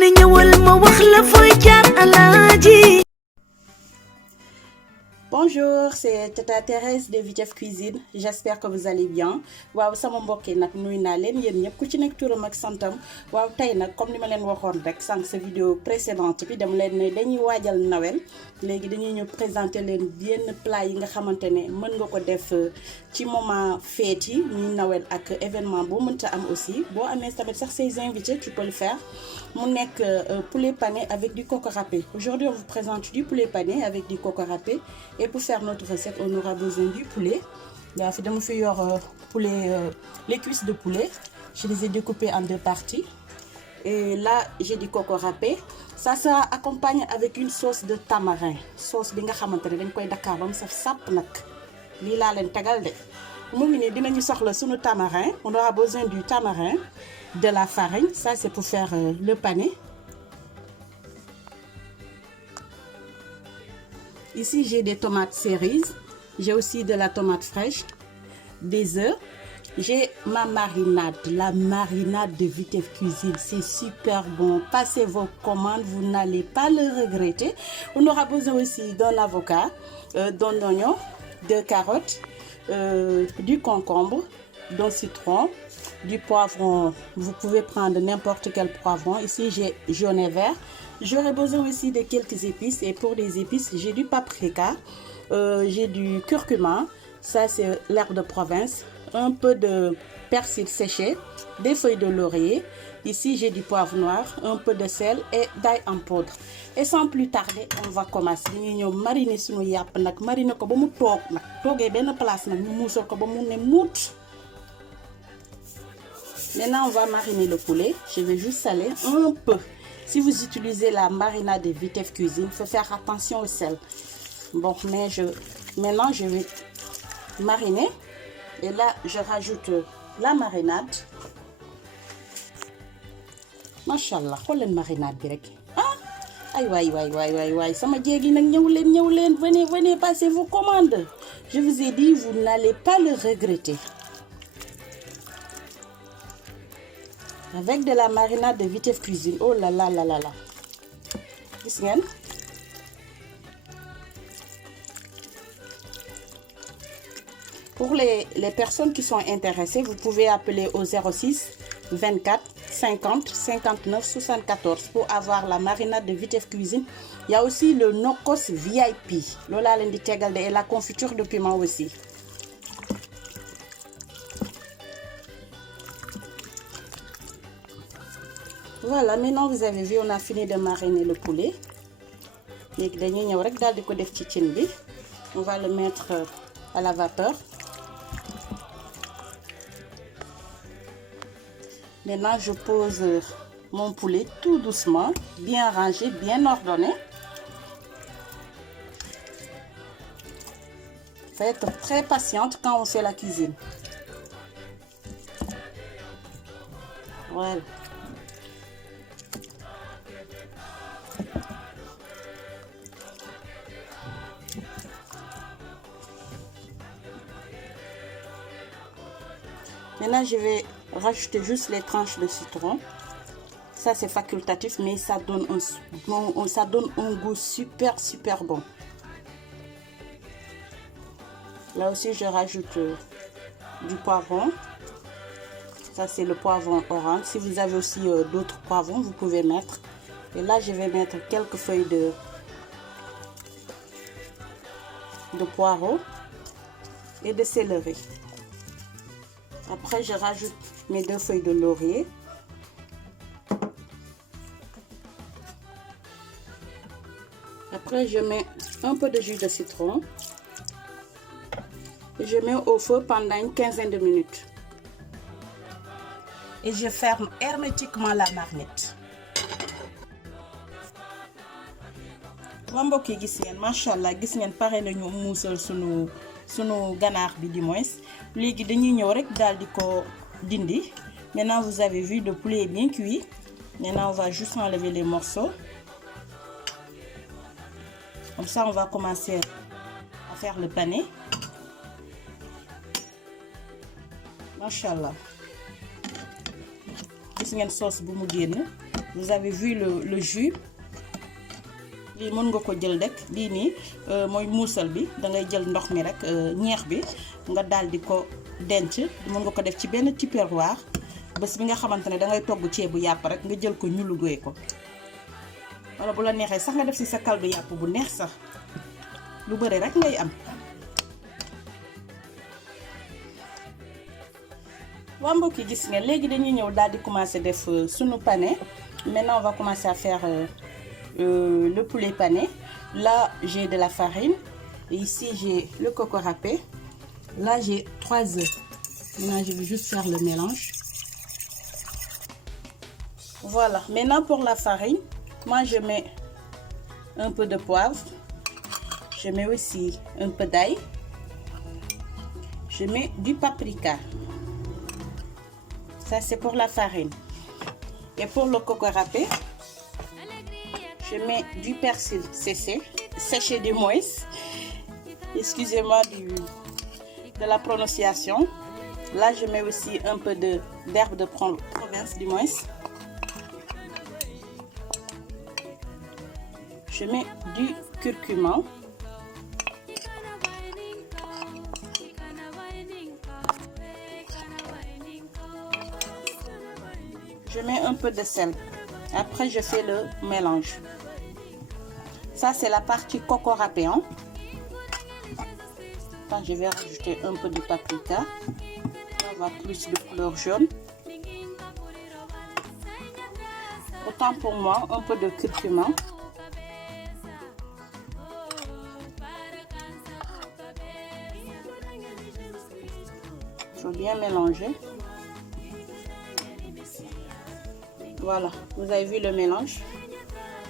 ne ñëwal ma wax la fooy jaar alaaji. Bonjour, c'est Tata Thérèse de Vitef Cuisine. J'espère que vous allez bien. waaw sama mbokk yi nag nuyu naa leen yéen ñëpp ku ci nekk turam ak santam waaw tey nag comme ni ma leen waxoon rek sànq sa vidéo précédente bi dama leen ne dañuy waajal Noël léegi dañuy ñëw présenter leen yenn plat yi nga xamante ne mën nga ko def ci moment fête yi ñuy Noël ak événement boo mënta am aussi boo amee tamit sax ses invités tu peux le faire mu nekk poulet pané avec du coco râpé. Aujourd'hui on vous présente du poulet pané avec du coco râpé et pour faire notre recette on aura besoin du poulet. Yaa fi dama fi yor poulet les cuisses de poulet, je les ai découpées en deux parties et là j'ai du coco râpé. Ça sera accompagné avec une sauce de tamarin, sauce bi nga xamante ne dañ koy Dakar ba mu saf sàpp nag lii laa leen tegal de mu ngi nii dinañu soxla sunu tamarin. On aura besoin du tamarin, de la farine, ça c'est pour faire le pané. Ici j'ai des tomates cerises, j'ai aussi de la tomate fraîche, des œufs, j'ai ma marinade, la marinade de Vitef Cuisine, c'est super bon. Passez vos commandes, vous n'allez pas le regretter. On aura besoin aussi d'un avocat, d'un oignon, de carottes, du concombre, d'un citron, du poivron. Vous pouvez prendre n'importe quel poivron. Ici j'ai jaune et vert. J'aurai besoin aussi de quelques épices et pour les épices j'ai du paprika, j'ai du curcuma, ça c'est l'herbe de province, un peu de persil séché, des feuilles de laurier. Ici j'ai du poivre noir, un peu de sel et d'ail en poudre. Et sans plus tarder on va commencer. Dañuy ñëw mariner sunu yàpp nag mariner ko ba mu toog nag toogee benn place nag ñu muusal ko ba mu ne muut. Maintenant on va mariner le poulet. Je vais juste saler un peu. Si vous utilisez la marinade de Vitef Cuisine, il faut faire attention au sel. Bon, mais maintenant je vais mariner. Et là, je rajoute la marinade. Machallah, xool leen marinade bi rek. Ah, ay waay sama jéegi nag ñëw leen, venez, passez vos commandes. Je vous ai dit, vous n'allez pas le regretter. Avec de la marinade de Vitef Cuisine. Oh là là. Gis ngeen. Pour les personnes qui sont intéressées, vous pouvez appeler au 06 24 50 59 74 pour avoir la marinade de Vitef Cuisine. Il y a aussi le Nokos VIP. Lola leen di tegal de et la confiture de piment aussi. Voilà, maintenant vous avez vu, on a fini de mariner le poulet. léegi dañuy ñëw rek daal di ko def ci cin bi. On va le mettre à la vapeur. Maintenant, je pose mon poulet tout doucement, bien rangé, bien ordonné. Il faut être très patiente quand on fait la cuisine. Voilà. Maintenant, je vais rajouter juste les tranches de citron. Ça, c'est facultatif, mais ça donne un goût super bon. Là aussi, je rajoute du poivron. Ça, c'est le poivron orange. Si vous avez aussi d'autres poivrons, vous pouvez mettre. Et là, je vais mettre quelques feuilles de poireaux et de céleri. Après, je rajoute mes 2 feuilles de laurier. Après, je mets un peu de jus de citron. Et je mets au feu pendant une quinzaine de minutes. Et je ferme hermétiquement la marmite. waa mbokk yi gis ngeen machallah gis ngeen pare nañu muusal sunu ganaar bi du moins léegi dañuy ñëw rek daal di ko dindi. Maintenant vous avez vu le poulet est bien cuit. Maintenant on va juste enlever les morceaux. Comme ça on va commencer à faire le pané. Machallah gis ngeen sauce bu mu génn vous avez vu le jus. lii mën nga ko jël rek lii nii mooy muusal bi da ngay jël ndox mi rek ñeex bi nga daal di ko denc. mën nga ko def ci benn tupperware bés bi nga xamante ne da ngay togg ceebu yàpp rek nga jël ko ñu liggéey ko. wala bu la neexee sax nga def ci sa kaldu yàpp bu neex sax lu bëri rek ngay am. waa mbokk yi gis ngeen léegi dañuy ñëw daal di commencer def sunu pané. Maintenant on va commencer à faire le poulet pané. Là j'ai de la farine et ici j'ai le coco râpé. Là j'ai 3 œufs. Maintenant je vais juste faire le mélange. Voilà, maintenant pour la farine, moi je mets un peu de poivre. Je mets aussi un peu d'ail. Je mets du paprika. Ça c'est pour la farine. Et pour le coco râpé, je mets du persil séché du moins. Excusez-moi de la prononciation. Là je mets aussi un peu d'herbe de Provence du moins. Je mets du curcuma. Je mets un peu de sel. Après, je fais le mélange. Ça, c'est la partie coco râpé. Hein? Enfin, je vais rajouter un peu de paprika. On va avoir plus de couleur jaune. Autant pour moi, un peu de curcuma. Il faut bien mélanger. Voilà, vous avez vu le mélange.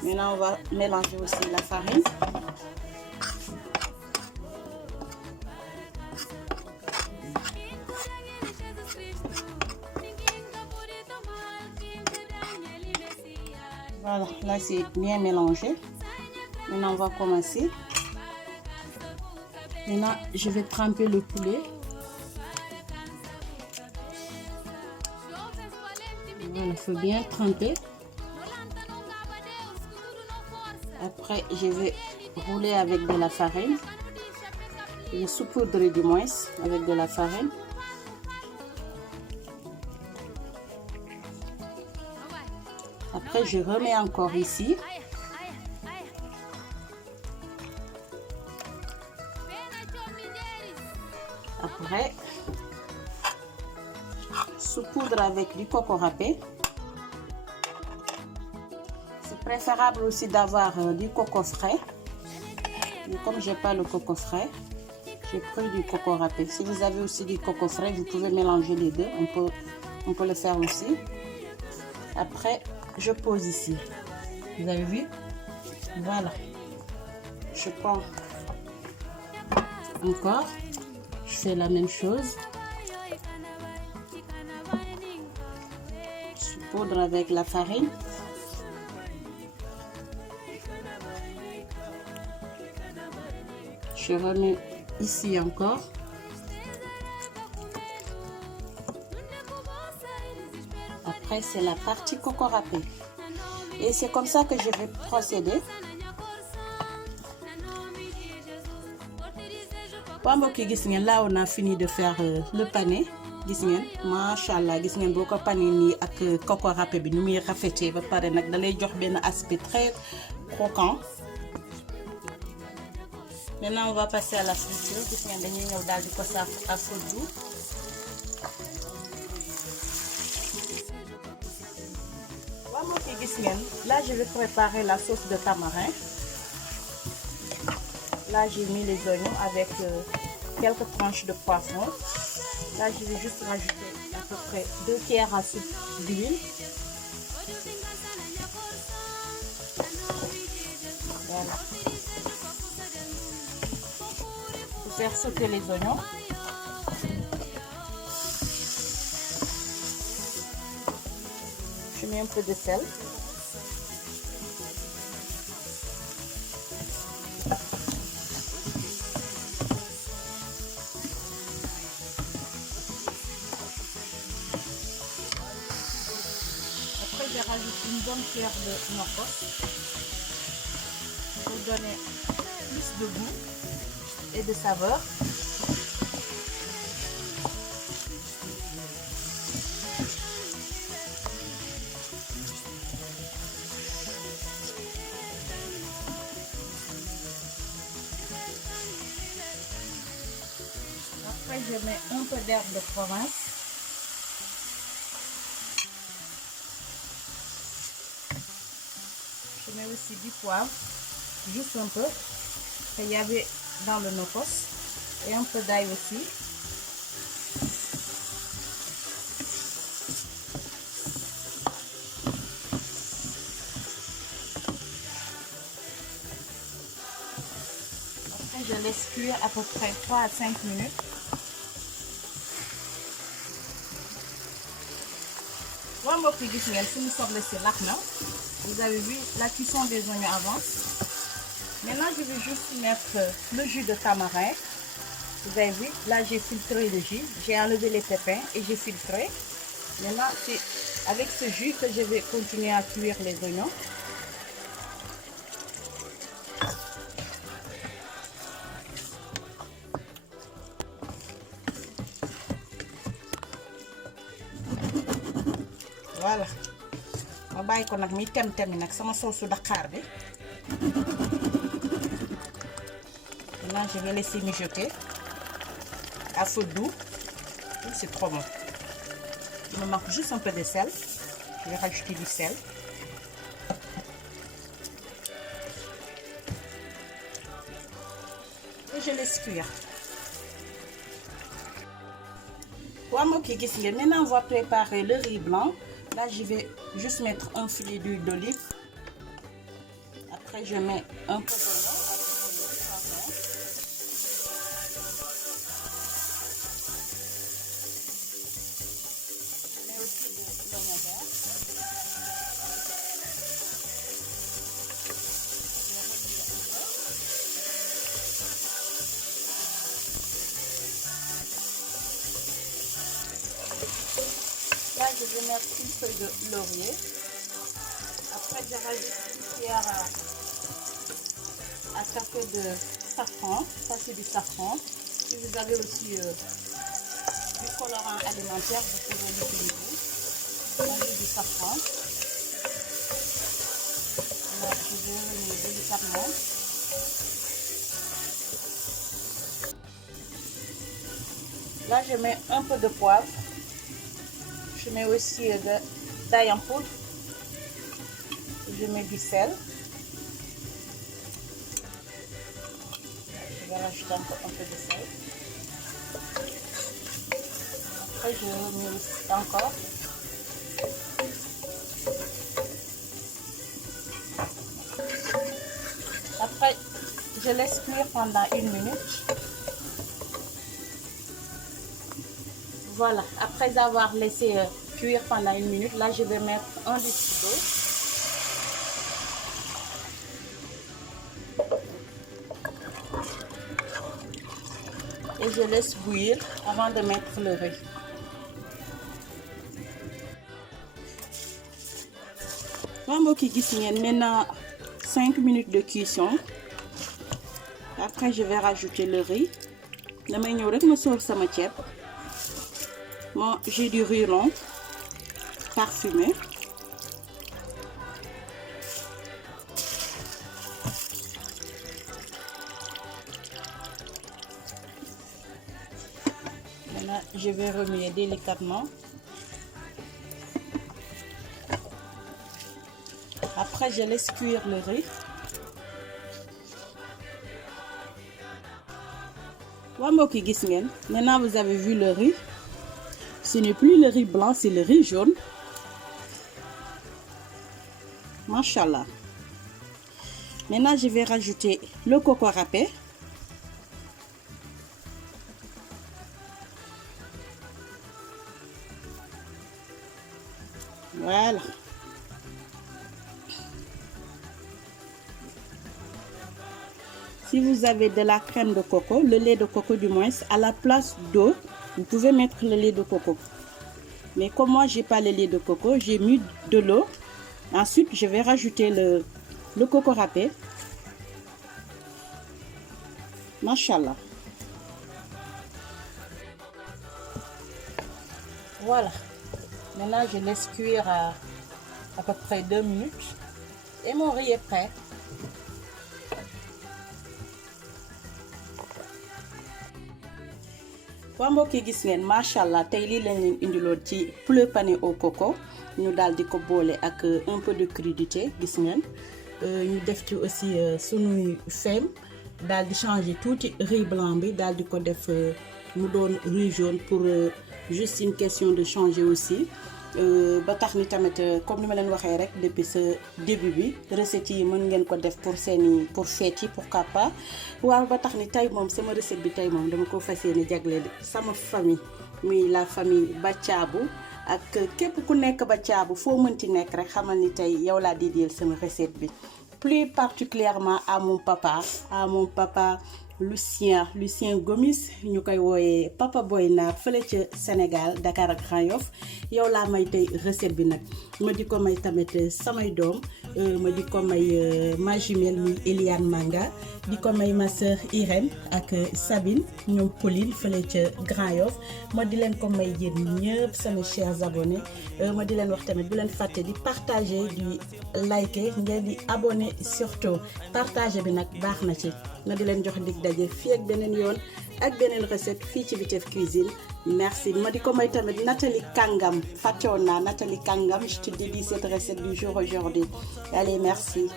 Maintenant, on va mélanger aussi la farine. Voilà, là c'est bien mélangé. Maintenant, on va commencer. Maintenant, je vais tremper le poulet. Voilà, il faut bien tremper. Après, je vais rouler avec de la farine. Je vais saupoudrer du moins avec de la farine. Après, je remets encore ici. Après, saupoudre avec du coco râpé. C'est préférable aussi d'avoir du coco frais. Mais comme j'ai pas le coco frais, j'ai pris du coco râpé. Si vous avez aussi du coco frais, vous pouvez mélanger les deux. On peut le faire aussi. Après, je pose ici. Vous avez vu? Voilà. Je prends encore. Je fais la même chose. Je poudre avec la farine. Je remets ici encore. Après, c'est la partie coco râpé. Et c'est comme ça que je vais procéder. Waa mbokk yi gis ngeen là on a fini de faire le pané. Gis ngeen macha allah gis ngeen boo ko pané nii ak coco râpé bi ni muy rafetee ba pare nag da lay jox benn aspect très croquant. Maintenant on va passer à la friture. Gis ngeen dañuy ñëw daal di ko saaf à feu doux. Waa mbokk yi gis ngeen là je vais préparer la sauce de tamarin. Là j'ai mis les oignons avec quelques tranches de poisson. Là je vais juste rajouter à peu près 2 cuillères à soupe d'huile. Voilà. Pour faire sauter les oignons. Je mets un peu de sel. Après, je rajoute une bonne chair de nokos pour donner plus de goût et de saveur. Après, je mets un peu d'herbe de Provence. Je mets aussi du poivre, juste un peu, qu'il y avait dans le nokos, et un peu d'ail aussi. Après, je laisse cuire à peu près 3 à 5 minutes. Vous avez vu, la cuisson des oignons avance. Maintenant, je vais juste mettre le jus de tamarin. Vous avez vu, là j'ai filtré le jus, j'ai enlevé les pépins et j'ai filtré. Maintenant, c'est avec ce jus que je vais continuer à cuire les oignons. Voilà. Ma bàyyi ko nag mi tem-temi nag sama sauce Dakar bi. Maintenant, je vais laisser mijoter à feu doux. C'est trop bon. Il me manque juste un peu de sel. Je vais rajouter du sel. Et je laisse cuire. Maintenant, on va préparer le riz blanc. Là, je vais juste mettre un filet d'huile d'olive. Après, je mets un peu d'oignon avec le je mets aussi de l'oignon vert. Là, je vais mettre une feuille de laurier. Après, je rajoute une cuillère à café de safran. Ça, c'est du safran. Si vous avez aussi du colorant alimentaire, vous pouvez l'utiliser. Là, j'ai du safran. Là, je vais remuer délicatement. Là, je mets un peu de poivre. Je mets aussi d'ail en poudre. Je mets du sel. Je vais rajouter encore un peu de sel. Après, je remue encore. Après, je laisse cuire pendant 1 minute. Voilà, après avoir laissé cuire pendant 1 minute, là je vais mettre 1 litre d'eau. Et je laisse bouillir avant de mettre le riz. Maintenant 5 minutes de cuisson. Après je vais rajouter le riz. Moi, j'ai du riz rond parfumé. Maintenant, je vais remuer délicatement. Après, je laisse cuire le riz. Maintenant, vous avez vu le riz. Ce n'est plus le riz blanc, c'est le riz jaune. Machallah. Maintenant, je vais rajouter le coco râpé. Voilà. Si vous avez de la crème de coco, le lait de coco du moins, à la place d'eau, vous pouvez mettre le lait de coco. Mais comme moi, j'ai pas le lait de coco, j'ai mis de l'eau Ensuite, je vais rajouter le coco râpé. Machallah. Voilà. Maintenant, je laisse cuire à peu près 2 minutes. Et mon riz est prêt. waa mbokk yi gis ngeen macha allah tey lii lañ leen indiloon ci poulet pané au coco ñu daal di ko boole ak un peu de crudité gis ngeen ñu def ci aussi sunuy fem daal di changer tuuti riz blanc bi daal di ko def mu doon riz jaune pour juste une question de changer aussi. ba tax ni tamit comme ni ma leen waxee rek depuis ce début bi recette yi mën ngeen ko def pour seeni pour fête yi pourquoi pas waaw ba tax ni tey moom sama recette bi tey moom dama ko fas yéene jagleel sama famille muy la famille Bathiabou ak képp ku nekk Bathiabou foo mënti nekk rek xamal ni tey yow laa dédié sama recette bi plus particulièrement à mon papa Lucien Gomis ñu koy wooyee Papa Boy Naar fële ca Sénégal Dakar ak Grand Yoff yow laa may tey recette bi nag ma di ko may tamit samay doom ma di ko may ma jumelle muy Eliane Manga di ko may ma sœur Irène ak Sabine ñoom Pauline fële ca Grand Yoff ma di leen ko may yéen ñëpp sama chers abonnés ma di leen wax tamit bu leen fàtte di partager di liker ngeen di abonné surtout partager bi nag baax na ci na di leen jox dig daje fii ak beneen yoon ak beneen recette fii ci Vitef Cuisine merci ma di ko may tamit Nathalie Kangam fàttewoon naa Nathalie Kangam je te dédie cette recette du jour aujourd'hui allez merci.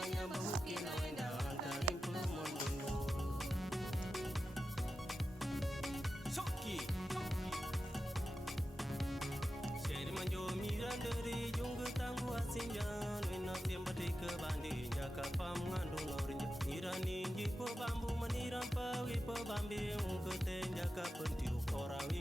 Bambu maniram pawi po bambi ungkete jaka penti